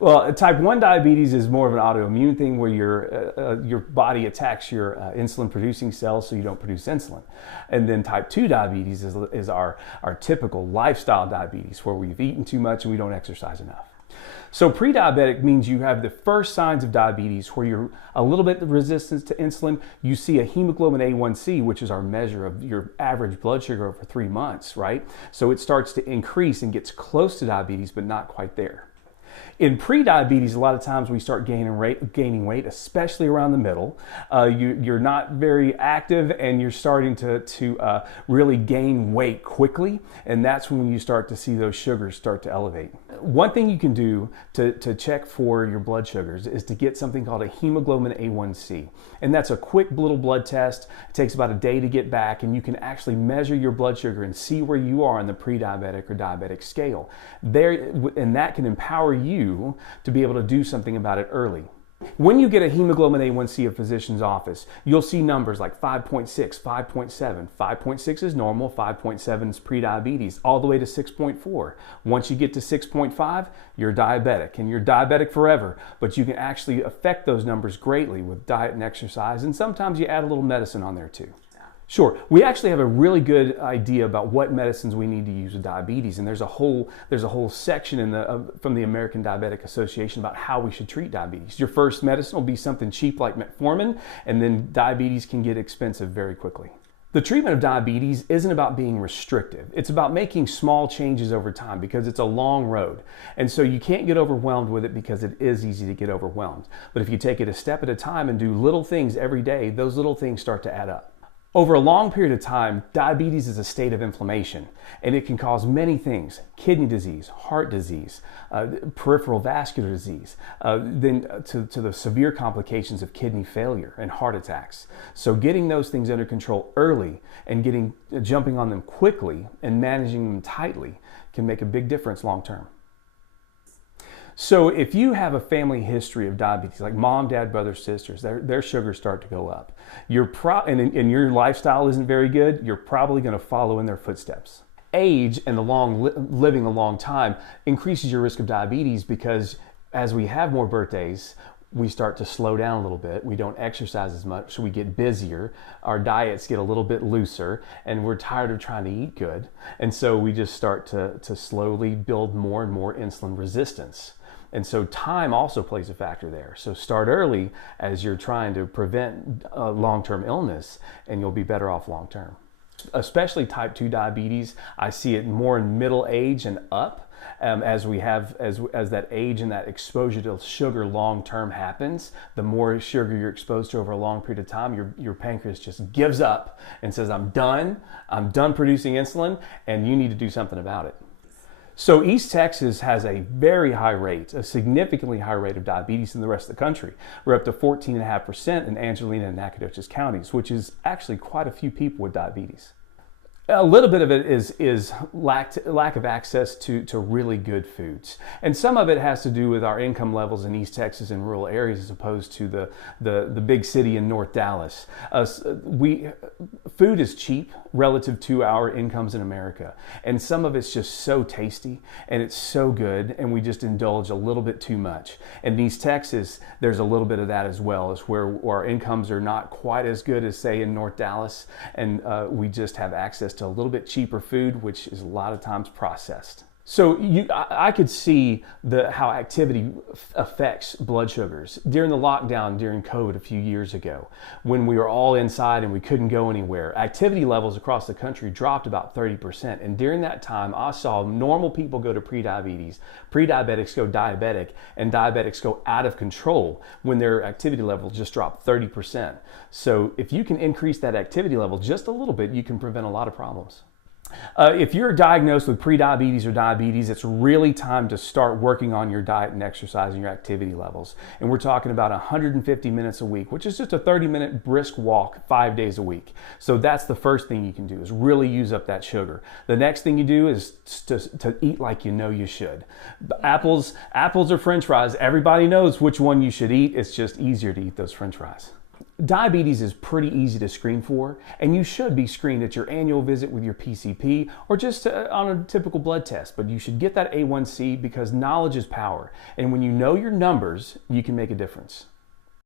Well, type 1 diabetes is more of an autoimmune thing where your body attacks your insulin producing cells so you don't produce insulin. And then type 2 diabetes is our typical lifestyle diabetes where we've eaten too much and we don't exercise enough. So pre-diabetic means you have the first signs of diabetes where you're a little bit resistant to insulin. You see a hemoglobin A1C, which is our measure of your average blood sugar over 3 months, right? So it starts to increase and gets close to diabetes, but not quite there. In pre-diabetes, a lot of times we start gaining weight, especially around the middle. You're not very active and you're starting to really gain weight quickly. And that's when you start to see those sugars start to elevate. One thing you can do to check for your blood sugars is to get something called a hemoglobin A1C. And that's a quick little blood test. It takes about a day to get back, and you can actually measure your blood sugar and see where you are on the pre-diabetic or diabetic scale. And that can empower you to be able to do something about it early. When you get a hemoglobin A1C at a physician's office, you'll see numbers like 5.6, 5.7. 5.6 is normal, 5.7 is pre-diabetes, all the way to 6.4. Once you get to 6.5, you're diabetic, and you're diabetic forever. But you can actually affect those numbers greatly with diet and exercise, and sometimes you add a little medicine on there too. Sure, we actually have a really good idea about what medicines we need to use with diabetes, and there's a whole section from the American Diabetic Association about how we should treat diabetes. Your first medicine will be something cheap like metformin, and then diabetes can get expensive very quickly. The treatment of diabetes isn't about being restrictive. It's about making small changes over time because it's a long road. And so you can't get overwhelmed with it because it is easy to get overwhelmed. But if you take it a step at a time and do little things every day, those little things start to add up. Over a long period of time, diabetes is a state of inflammation, and it can cause many things: kidney disease, heart disease, peripheral vascular disease, then to the severe complications of kidney failure and heart attacks. So getting those things under control early and jumping on them quickly and managing them tightly can make a big difference long term. So if you have a family history of diabetes, like mom, dad, brothers, sisters, their sugars start to go up. And your lifestyle isn't very good, you're probably going to follow in their footsteps. Age and living a long time increases your risk of diabetes because as we have more birthdays, we start to slow down a little bit. We don't exercise as much, so we get busier. Our diets get a little bit looser, and we're tired of trying to eat good. And so we just start to slowly build more and more insulin resistance. And so time also plays a factor there. So start early as you're trying to prevent long-term illness, and you'll be better off long-term. Especially type 2 diabetes, I see it more in middle age and up. As that age and that exposure to sugar long-term happens, the more sugar you're exposed to over a long period of time, your pancreas just gives up and says, I'm done producing insulin, and you need to do something about it. So East Texas has a very high rate, a significantly higher rate of diabetes than the rest of the country. We're up to 14.5% in Angelina and Nacogdoches counties, which is actually quite a few people with diabetes. A little bit of it is lack of access to really good foods. And some of it has to do with our income levels in East Texas and rural areas as opposed to the big city in North Dallas. Food is cheap relative to our incomes in America. And some of it's just so tasty and it's so good, and we just indulge a little bit too much. And in East Texas, there's a little bit of that as well, is where our incomes are not quite as good as, say, in North Dallas, and we just have access to a little bit cheaper food, which is a lot of times processed. So I could see how activity affects blood sugars. During the lockdown, during COVID a few years ago, when we were all inside and we couldn't go anywhere, activity levels across the country dropped about 30%. And during that time, I saw normal people go to pre-diabetes, pre-diabetics go diabetic, and diabetics go out of control when their activity level just dropped 30%. So if you can increase that activity level just a little bit, you can prevent a lot of problems. If you're diagnosed with prediabetes or diabetes, it's really time to start working on your diet and exercise and your activity levels. And we're talking about 150 minutes a week, which is just a 30-minute brisk walk 5 days a week. So that's the first thing you can do, is really use up that sugar. The next thing you do is to eat like you know you should. Apples or French fries, everybody knows which one you should eat. It's just easier to eat those French fries. Diabetes is pretty easy to screen for, and you should be screened at your annual visit with your PCP or just on a typical blood test. But you should get that A1C because knowledge is power. And when you know your numbers, you can make a difference.